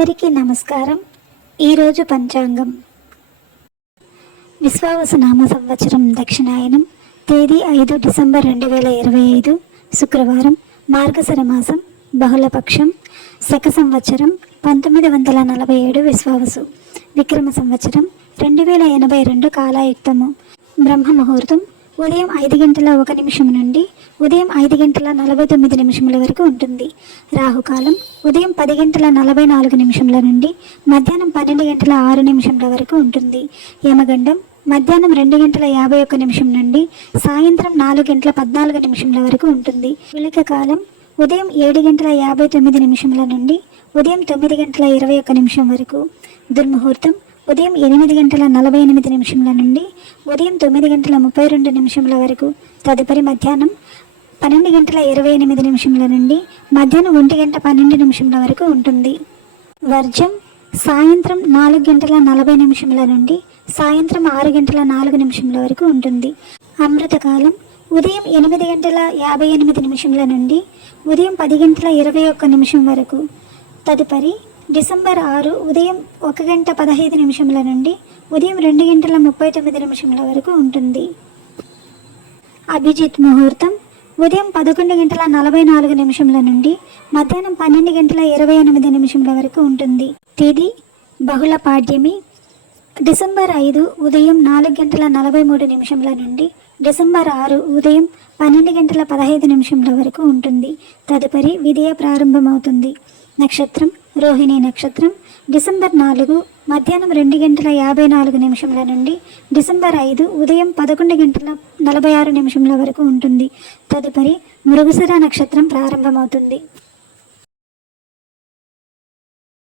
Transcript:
అందరికీ నమస్కారం. ఈరోజు పంచాంగం విశ్వావసునామ సంవత్సరం దక్షిణాయనం, తేదీ 5 డిసెంబర్ 2025, శుక్రవారం, మార్గశిర మాసం, బహుళపక్షం, శక సంవత్సరం 1947 విశ్వావసు, విక్రమ సంవత్సరం 2082 కాలాయుక్తము. బ్రహ్మ ముహూర్తం ఉదయం 5:01 నుండి ఉదయం 5:49 వరకు ఉంటుంది. రాహుకాలం ఉదయం 10:44 నుండి మధ్యాహ్నం 12:06 వరకు ఉంటుంది. యమగండం మధ్యాహ్నం 2:51 నుండి సాయంత్రం 4:14 వరకు ఉంటుంది. విళక కాలం ఉదయం 7:59 నుండి ఉదయం 9:21 వరకు. దుర్ముహూర్తం ఉదయం 8:48 నుండి ఉదయం 9:32 వరకు. తదుపరి మధ్యాహ్నం 12:28 నుండి మధ్యాహ్నం 1:12 వరకు ఉంటుంది. వర్జం సాయంత్రం 4:40 నుండి సాయంత్రం 6:04 వరకు ఉంటుంది. అమృతకాలం ఉదయం 8:58 నుండి ఉదయం 10:21 వరకు. తదుపరి డిసెంబర్ 6 ఉదయం 1:15 నుండి ఉదయం 2:39 వరకు ఉంటుంది. అభిజిత్ ముహూర్తం ఉదయం 11:44 నుండి మధ్యాహ్నం 12:28 వరకు ఉంటుంది. తేదీ బహుళ పాడ్యమి. డిసెంబర్ 5 ఉదయం 4:43 నుండి డిసెంబర్ 6 ఉదయం 12:15 వరకు ఉంటుంది. తదుపరి విధియ ప్రారంభమవుతుంది. నక్షత్రం రోహిణి నక్షత్రం. డిసెంబర్ 4 మధ్యాహ్నం 2:54 నుండి డిసెంబర్ 5 ఉదయం 11:46 వరకు ఉంటుంది. తదుపరి మృగశిర నక్షత్రం ప్రారంభమవుతుంది.